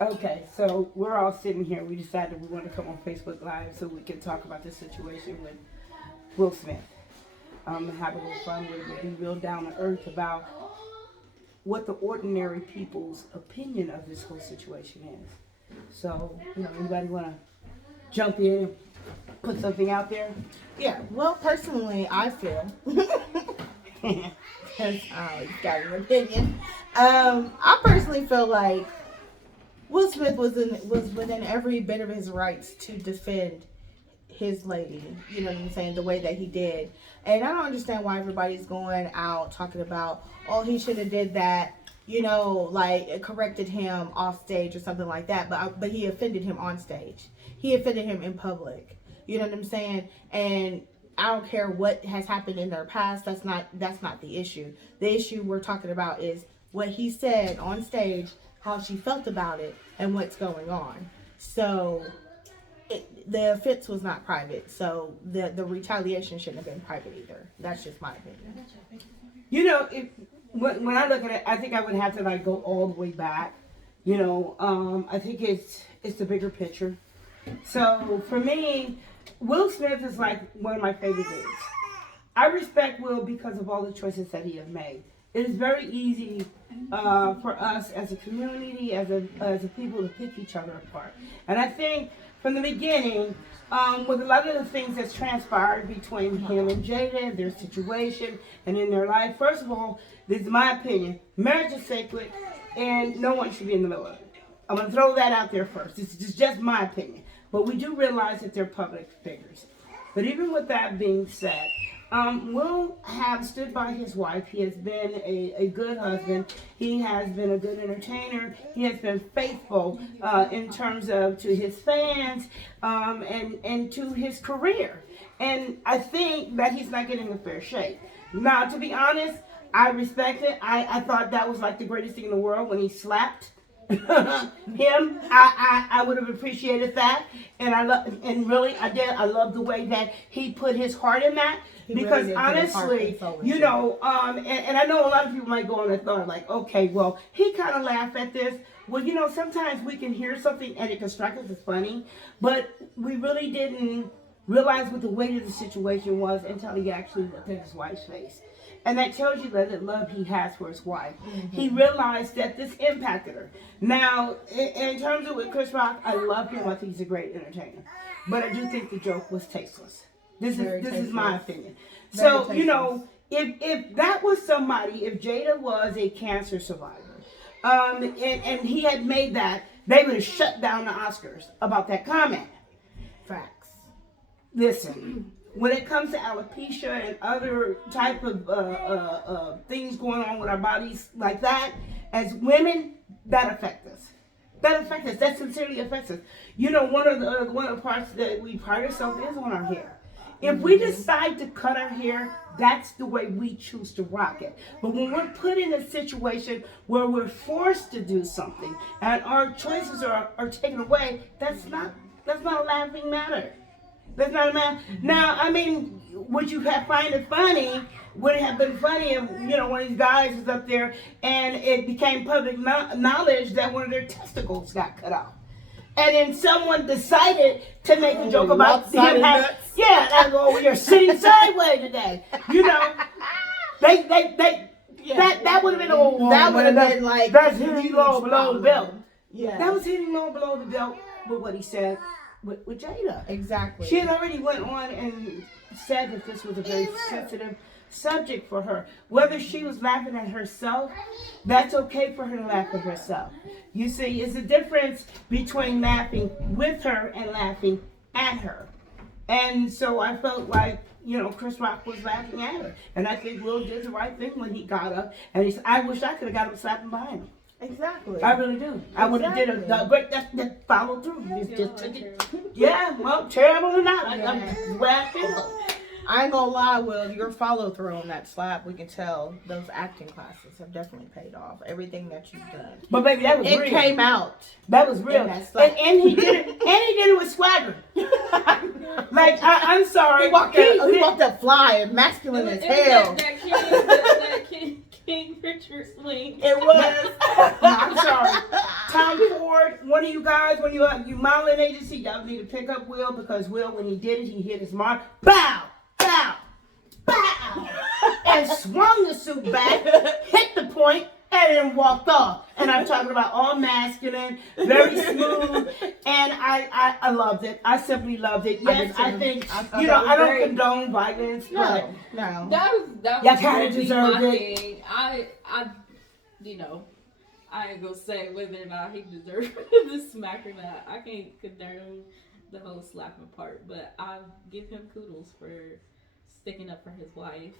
Okay, so we're all sitting here. We decided we want to come on Facebook Live so we can talk about this situation with Will Smith. Have a little fun with it. Be real down to earth about what the ordinary people's opinion of this whole situation is. So, anybody want to jump in and put something out there? Yeah, well, personally, I feel, because you've got an opinion, I personally feel like Will Smith was within every bit of his rights to defend his lady, you know what I'm saying, the way that he did. And I don't understand why everybody's going out talking about, oh, he should have did that, like corrected him off stage or something like that. But he offended him on stage. He offended him in public. You know what I'm saying? And I don't care what has happened in their past. That's not the issue. The issue we're talking about is what he said on stage, how she felt about it, and what's going on. So the offense was not private, so the retaliation shouldn't have been private either. That's just my opinion. When I look at it, I think I would have to go all the way back. I think it's the bigger picture. So for me, Will Smith is like one of my favorite dudes. I respect Will because of all the choices that he has made. It is very easy for us as a community, as a people, to pick each other apart. And I think from the beginning, with a lot of the things that's transpired between him and Jada, their situation, and in their life, first of all, this is my opinion, marriage is sacred, and no one should be in the middle of it. I'm going to throw that out there first. This is just my opinion. But we do realize that they're public figures. But even with that being said, Will have stood by his wife. He has been a good husband. He has been a good entertainer. He has been faithful in terms of to his fans and to his career. And I think that he's not getting a fair shake. Now, to be honest, I respect it. I thought that was like the greatest thing in the world when he slapped him. I would have appreciated that, and I love the way that he put his heart in that, because really honestly, and I know a lot of people might go on and thought like, okay, well, he kind of laughed at this. Well, sometimes we can hear something and it can strike us as funny, but we really didn't realize what the weight of the situation was until he actually looked at his wife's face. And that tells you that the love he has for his wife. Mm-hmm. He realized that this impacted her. Now, in terms of with Chris Rock, I love him. I think he's a great entertainer. But I do think the joke was tasteless. This is my opinion. Very tasteless. If that was somebody, if Jada was a cancer survivor, and he had made that, they would have shut down the Oscars about that comment. Facts. Listen. When it comes to alopecia and other type of things going on with our bodies like that, as women, that affects us. That sincerely affects us. One of the parts that we pride ourselves is on our hair. If we decide to cut our hair, that's the way we choose to rock it. But when we're put in a situation where we're forced to do something and our choices are taken away, that's not a laughing matter. That's not a matter. Now, I mean, would you find it funny? Would it have been funny if, one of these guys was up there and it became public knowledge that one of their testicles got cut off? And then someone decided to make a joke about him. You're sitting sideways today. That would have been that would have been like, that's hitting low below the belt. Yeah. That was hitting low below the belt with what he said. With Jada. Exactly. She had already went on and said that this was a very sensitive subject for her. Whether she was laughing at herself, that's okay for her to laugh at herself. You see, it's a difference between laughing with her and laughing at her. And so I felt like, Chris Rock was laughing at her. And I think Will did the right thing when he got up. And he said, I wish I could have got him slapping behind him. Exactly. I really do. I would have did a great that followed through. Just took it. Yeah, well, terrible or not, that's the way I feel. I ain't gonna lie, Will, your follow through on that slap, we can tell those acting classes have definitely paid off. Everything that you've done. But baby, that was real. It came out. That was real. And he did it with swagger. Like I'm sorry. He walked up fly and masculine as hell. That King Richard swing. It was. No, I'm sorry. Tom Ford, me, you guys, when you modeling agency, y'all need to pick up Will, because Will, when he did it, he hit his mark. Bow, bow, bow, and swung the suit back, hit the point, and then walked off. And I'm talking about all masculine, very smooth, and I loved it. I simply loved it. Yes, I think, I don't condone violence, but No. That y'all was kinda really deserved my it. thing. I ain't gonna say whether or not he deserved the smack or not. I can't condone the whole slapping part, but I give him kudos for sticking up for his wife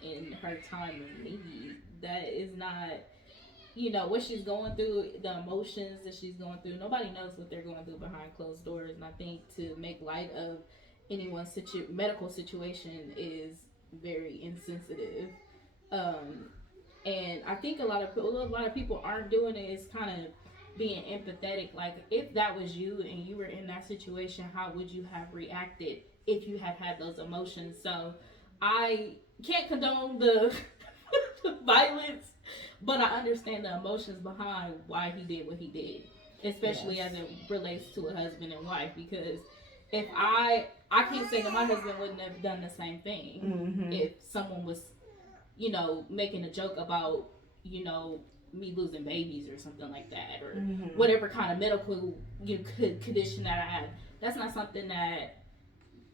in her time of need. That is not, what she's going through, the emotions that she's going through. Nobody knows what they're going through behind closed doors, and I think to make light of anyone's medical situation is very insensitive. And I think a lot of people aren't doing it. It's kind of being empathetic. Like, if that was you and you were in that situation, how would you have reacted if you had had those emotions? So I can't condone the violence, but I understand the emotions behind why he did what he did, especially as it relates to a husband and wife. Because if I can't say that my husband wouldn't have done the same thing if someone was, making a joke about, me losing babies or something like that, or whatever kind of medical condition that I had. That's not something that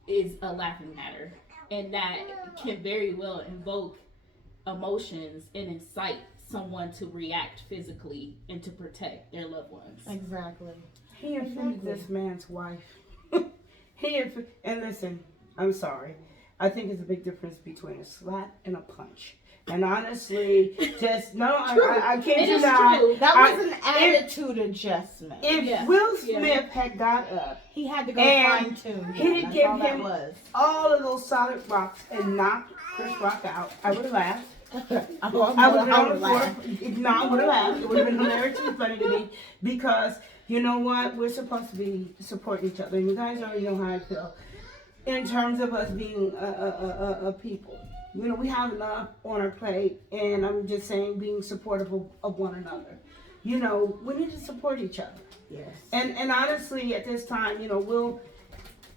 is a laughing matter, and that can very well invoke emotions and incite someone to react physically and to protect their loved ones. Exactly. he offended this man's wife. And listen, I'm sorry. I think it's a big difference between a slap and a punch. And honestly, I kid you not. True. That was an attitude adjustment. If Will Smith had got up, he had to go and fine tune. he had given him all of those solid rocks and knocked Chris Rock out, I would have laughed. I would have laughed. No, I would have laughed. It would have been hilariously funny to me, because you know what? We're supposed to be supporting each other, and you guys already know how I feel in terms of us being a people. We have enough on our plate, and I'm just saying, being supportive of one another. We need to support each other. Yes. And honestly, at this time,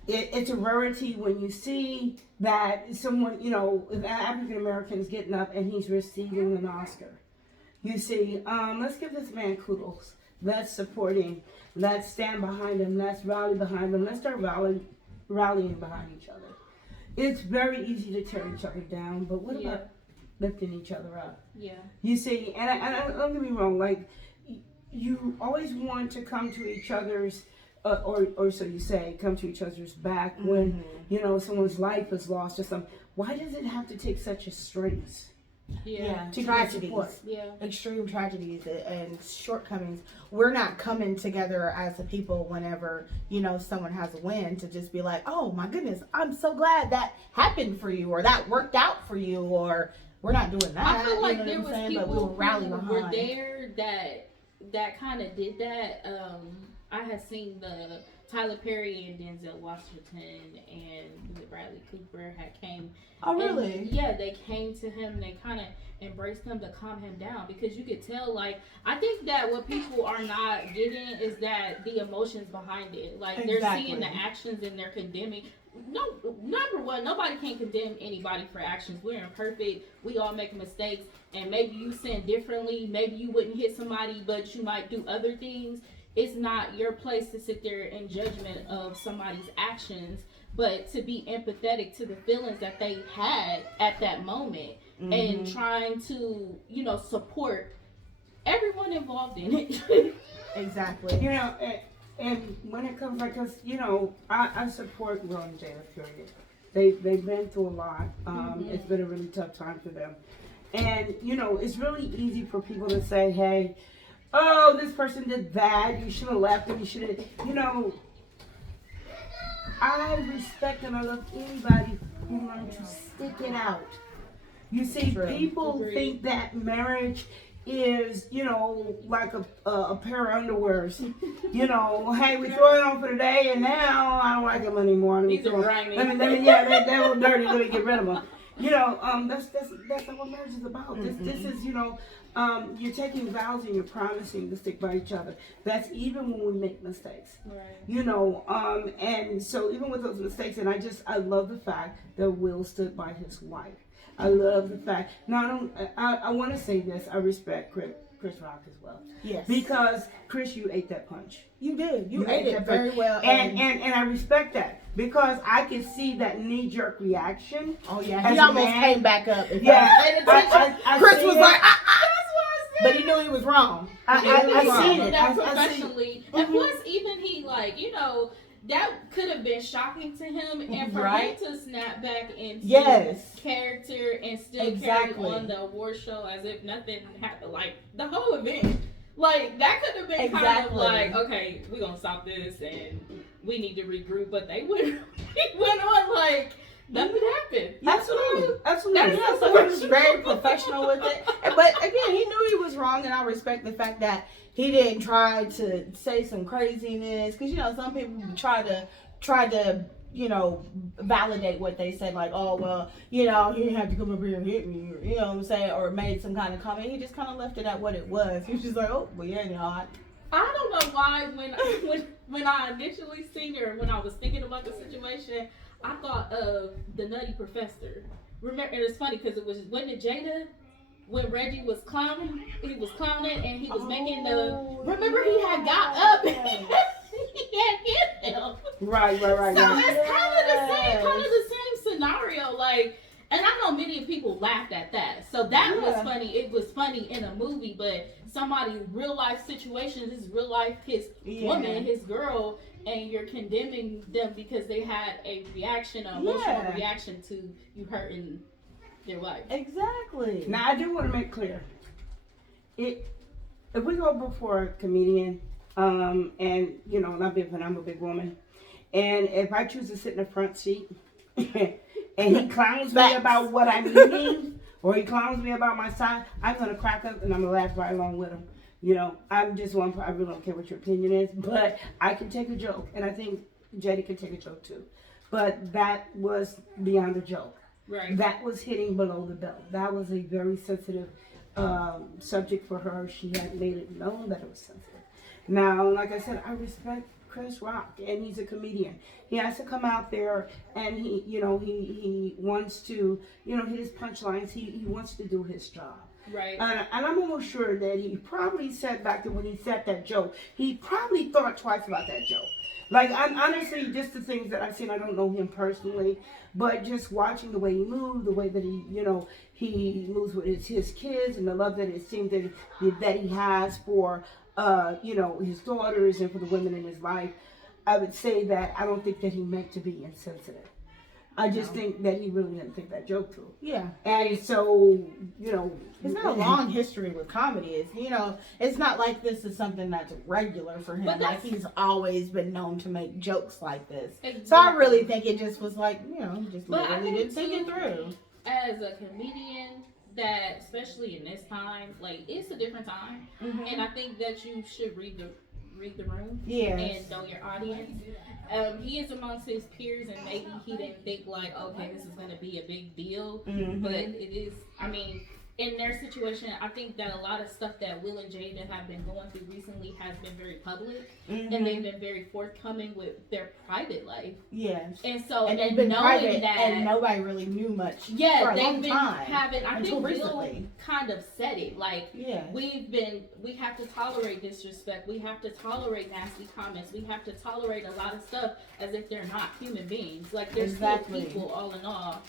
it's a rarity when you see that someone, African Americans getting up and he's receiving an Oscar. You see, let's give this man kudos. Let's support him. Let's stand behind him. Let's rally behind him. Let's start rallying behind each other. It's very easy to tear each other down, but what about lifting each other up? Yeah. You see, and don't get me wrong, like, you always want to come to each other's, or so you say, come to each other's back when, someone's life is lost or something. Why does it have to take such a strength? Tragedies, extreme tragedies and shortcomings. We're not coming together as a people whenever someone has a win to just be like, oh my goodness, I'm so glad that happened for you, or that worked out for you, or we're not doing that. I feel like there was people who were there that kind of did that. I had seen the Tyler Perry and Denzel Washington and Bradley Cooper had came. Oh, really? Yeah, they came to him and they kind of embraced him to calm him down, because you could tell, like, I think that what people are not getting is that the emotions behind it. Like, they're seeing the actions and they're condemning. No, number one, nobody can condemn anybody for actions. We're imperfect. We all make mistakes, and maybe you sin differently. Maybe you wouldn't hit somebody, but you might do other things. It's not your place to sit there in judgment of somebody's actions, but to be empathetic to the feelings that they had at that moment, and trying to, support everyone involved in it. Exactly. And when it comes, like, cause I support Will and Jada, period. They've been through a lot. It's been a really tough time for them, and it's really easy for people to say, hey, oh, this person did that, you should have left him, you should have, I respect and I love anybody who learns to stick it out. You see, people think that marriage is, like a pair of underwears. Hey, we throw it on for the day, and now I don't like them anymore. These are grimy. They're a little dirty, let me get rid of them. That's not what marriage is about. This is, you're taking vows and you're promising to stick by each other. That's even when we make mistakes. Right. You know, and so even with those mistakes, and I love the fact that Will stood by his wife. I love the fact. Now, I want to say this. I respect Chris Rock as well. Yes. Because Chris, you ate that punch. You did. You ate it very well. And I respect that because I can see that knee jerk reaction. Oh yeah, he almost came back up. Yeah, I Chris was like, but he knew he was wrong. I seen it. That professionally, and plus, even he like that could have been shocking to him, and for him to snap back into character and still carry on the award show as if nothing happened, like the whole event, like that could have been kind of like, okay, we're gonna stop this and we need to regroup, but they went on like nothing happened. Absolutely. So he was very professional with it, but again, he knew he was wrong, and I respect the fact that he didn't try to say some craziness, because some people try to validate what they said, like, oh well, he didn't have to come up here and hit me, or, what I'm saying, or made some kind of comment. He just kind of left it at what it was. He was just like, oh well, yeah, I don't know why when I initially seen her, when I was thinking about the situation, I thought of the Nutty Professor. Remember, and it's funny because wasn't it Jada? When Reggie was clowning, and he was making remember he had got up and he had hit him. Right. So it's kind of the same scenario, like, and I know many people laughed at that. So that was funny. It was funny in a movie, but somebody's real life situation, his real life, his woman, his girl, and you're condemning them because they had a reaction, an emotional reaction to you hurting their wife. Exactly. Now I do want to make clear, if we go before a comedian, and I'm a big woman, and if I choose to sit in the front seat, and he clowns me about what I'm eating, or he clowns me about my side, I'm gonna crack up and I'm gonna laugh right along with him. I'm just one. I really don't care what your opinion is, but I can take a joke, and I think Jetty can take a joke too. But that was beyond a joke. Right. That was hitting below the belt. That was a very sensitive subject for her. She had made it known that it was sensitive. Now, like I said, I respect Chris Rock, and he's a comedian. He has to come out there, and he wants to, hit his punchlines. He wants to do his job. Right. And I'm almost sure that he probably said back to when he said that joke, he probably thought twice about that joke. Like, honestly, just the things that I've seen, I don't know him personally, but just watching the way he moved, the way that he moves with his kids, and the love that it seems that he has for, his daughters and for the women in his life, I would say that I don't think that he meant to be insensitive. I just think that he really didn't think that joke through. Yeah. And so, it's not a long history with comedy. It's not like this is something that's regular for him. Like, he's always been known to make jokes like this. Exactly. So I really think it just was like, just literally didn't think it through. As a comedian, that especially in this time, like, it's a different time, and I think that you should read the room, and know your audience. He is amongst his peers, and maybe he didn't think like, okay, this is going to be a big deal, but it is. I mean, in their situation, I think that a lot of stuff that Will and Jada have been going through recently has been very public, and they've been very forthcoming with their private life. Yes. And so, and they've been private, that, and nobody really knew much. Yeah, for a they've long been time, having. I think recently. Will kind of said it. Like, we have to tolerate disrespect. We have to tolerate nasty comments. We have to tolerate a lot of stuff as if they're not human beings. Like, they're still people, all in all.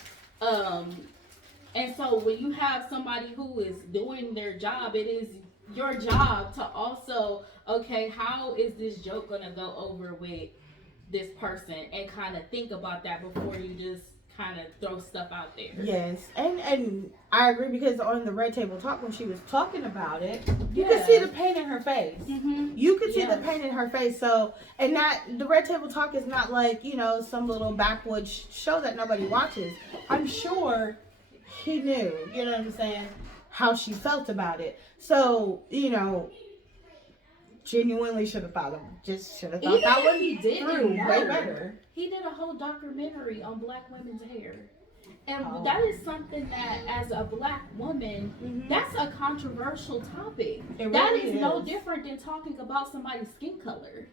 And so when you have somebody who is doing their job, it is your job to also, okay, how is this joke going to go over with this person, and kind of think about that before you just kind of throw stuff out there. Yes, and I agree, because on the Red Table Talk, when she was talking about it, you could see the pain in her face. You could see the pain in her face. So, and the Red Table Talk is not like, some little backwoods show that nobody watches. I'm sure he knew, what I'm saying, how she felt about it. So, genuinely should have thought that one he did through way better. He did a whole documentary on black women's hair. And that is something that, as a black woman, that's a controversial topic. That is no different than talking about somebody's skin color.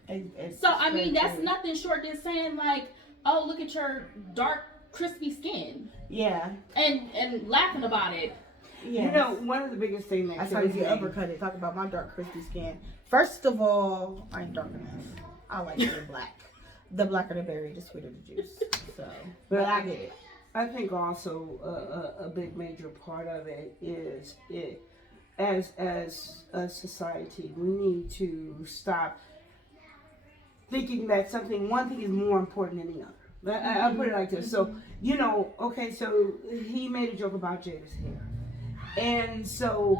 So, I mean, that's nothing short than saying, like, oh, look at your dark, crispy skin. Yeah. And laughing about it. Yes. You know, one of the biggest things that I saw you uppercut it. Talk about my dark, crispy skin. First of all, I ain't dark enough. I like being black. The blacker the berry, the sweeter the juice. So, but I get it. I think also a big major part of it is as a society, we need to stop thinking that one thing is more important than the other. I'll put it like this. So, you know, okay, so he made a joke about Jada's hair. And so,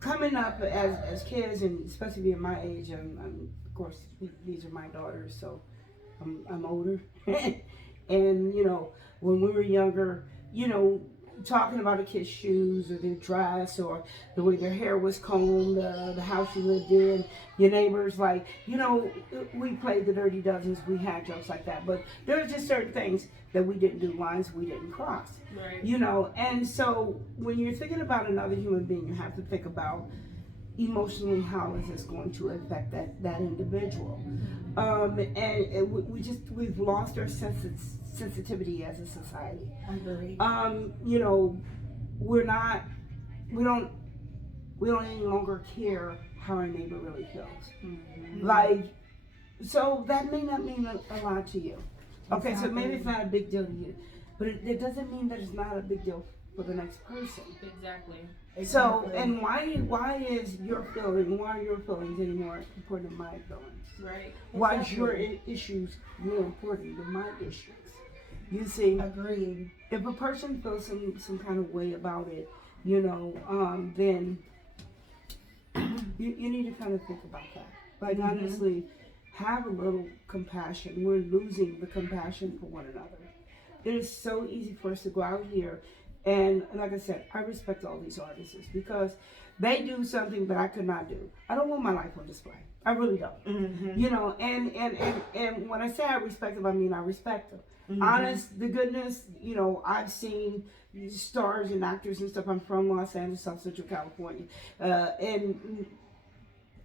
coming up as kids, and especially being my age, I'm of course, these are my daughters, so I'm older. And, you know, when we were younger, you know, talking about a kid's shoes or their dress or the way their hair was combed, the house you lived in, your neighbors, like, you know, we played the Dirty Dozens, we had jokes like that, but there were just certain things that we didn't do, lines we didn't cross, right. You know, and so when you're thinking about another human being, you have to think about emotionally how is this going to affect that individual, and we've lost our sensitivity as a society. I agree. You know, we don't any longer care how our neighbor really feels. Mm-hmm. Like, so that may not mean a lot to you. Okay, so maybe it's not a big deal to you, but it doesn't mean that it's not a big deal for the next person. Exactly. So, and why are your feelings any more important than my feelings? Right. Why is your issues more important than my issues? You see, agreed. If a person feels some kind of way about it, you know, then you need to kind of think about that. Like, honestly, have a little compassion. We're losing the compassion for one another. It is so easy for us to go out here, and like I said, I respect all these artists because they do something that I could not do. I don't want my life on display. I really don't. Mm-hmm. You know, and when I say I respect them, I mean I respect them. Mm-hmm. Honest, the goodness, you know, I've seen stars and actors and stuff. I'm from Los Angeles, South Central California, and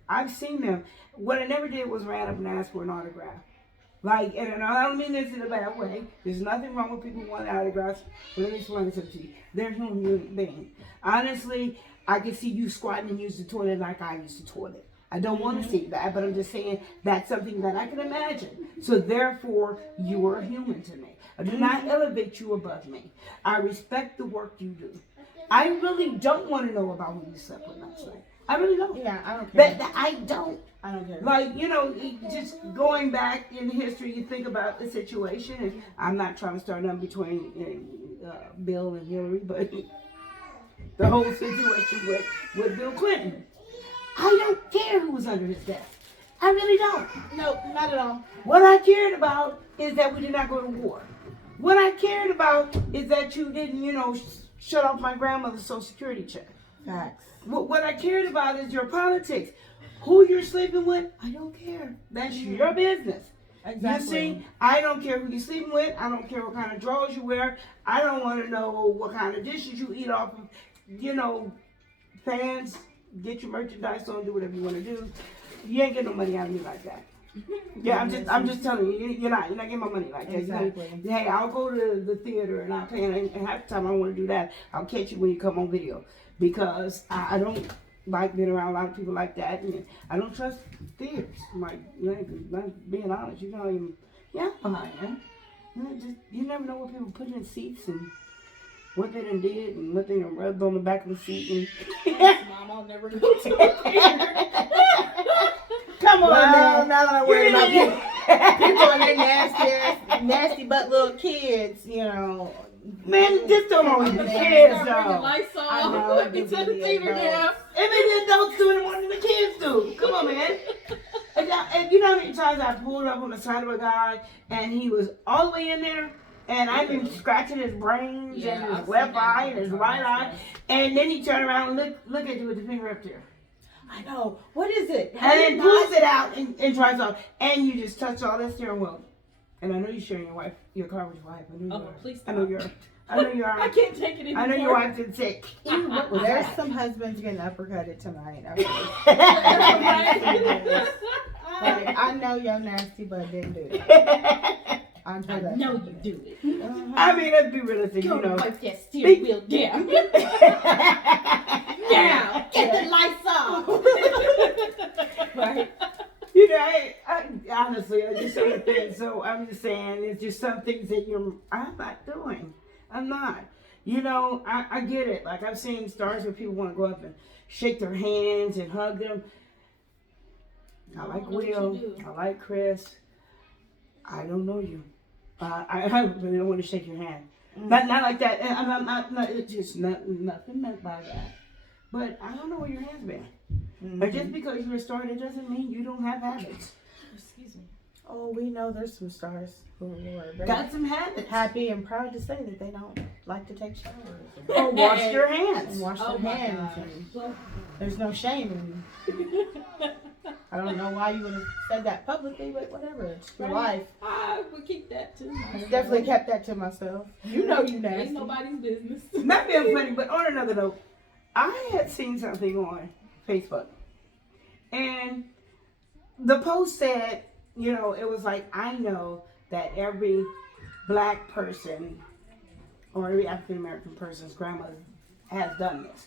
I've seen them. What I never did was ran up and asked for an autograph. Like, and I don't mean this in a bad way. There's nothing wrong with people wanting autographs. But let me explain something to you. They're human beings. Honestly, I can see you squatting and use the toilet like I use the toilet. I don't want to see that, but I'm just saying that's something that I can imagine. So therefore, you are human to me. I do not elevate you above me. I respect the work you do. I really don't want to know about who you slept with last night. I really don't. Yeah, I don't care. I don't. I don't care. Like, you know, just going back in history, you think about the situation, and I'm not trying to start nothing between Bill and Hillary, but the whole situation with Bill Clinton. I don't care who was under his desk. I really don't. No, not at all. What I cared about is that we did not go to war. What I cared about is that you didn't, you know, shut off my grandmother's Social Security check. Facts. What I cared about is your politics. Who you're sleeping with, I don't care. That's your business. Exactly. You see, I don't care who you're sleeping with. I don't care what kind of drawers you wear. I don't want to know what kind of dishes you eat off of. You know, fans, get your merchandise on, do whatever you want to do. You ain't getting no money out of me like that. Yeah, I'm just telling you, you're not getting my money like that. Exactly. Hey, I'll go to the theater and I'll pay, and half the time I want to do that, I'll catch you when you come on video. Because I don't like being around a lot of people like that, and I don't trust theaters. Like, being honest, you don't even, behind them. You never know what people put in seats and what they done did and what they done rubbed on the back of the seat. And Mom, I'll never go to a theater. Come on, well, man. Now that I'm worried about people and their nasty but little kids, you know. Man, just don't always be kids, though. I know. Into the theater now. And maybe the adults do it more than the kids do. Come on, man. And you know how many times I pulled up on the side of a guy and he was all the way in there, and I've been scratching his brains and his left eye and his right eye, and then he turned around and look at you with the finger up there. I know. What is it? And then pulls it out and tries off, and you just touch all that steering wheel. And I know you're sharing your car with your wife. I know Oh, you are. please I know stop. you're. I know you are. I can't take it anymore. I know your wife's been sick. Ew, what was There's that? some husbands getting uppercutted tonight. Okay. Like, I know your nasty butt didn't do that. I know I that. know you do it. I mean, let's be realistic, Go you know. wipe that steering wheel down. Now, get the lights off. Right. You know, I honestly, I just some things. So I'm just saying, it's just some things that I'm not doing. I'm not. You know, I get it. Like I've seen stars where people want to go up and shake their hands and hug them. I like Will. I like Chris. I don't know you. I really don't want to shake your hand. Not like that. And I'm not. It's just nothing meant by that. But I don't know where your hand's been. But just because you're a star, that doesn't mean you don't have habits. Excuse me. Oh, we know there's some stars who are very Got some habits. happy and proud to say that they don't like to take showers Or wash your and hands. wash Oh their my hands. gosh. And there's no shame in I don't know why you would have said that publicly, but whatever. It's your life. I would keep that too. I definitely kept that to myself. You know you nasty. Ain't nobody's business. Not being funny, but on another note, I had seen something on Facebook. And the post said, you know, it was like, I know that every black person or every African American person's grandmother has done this.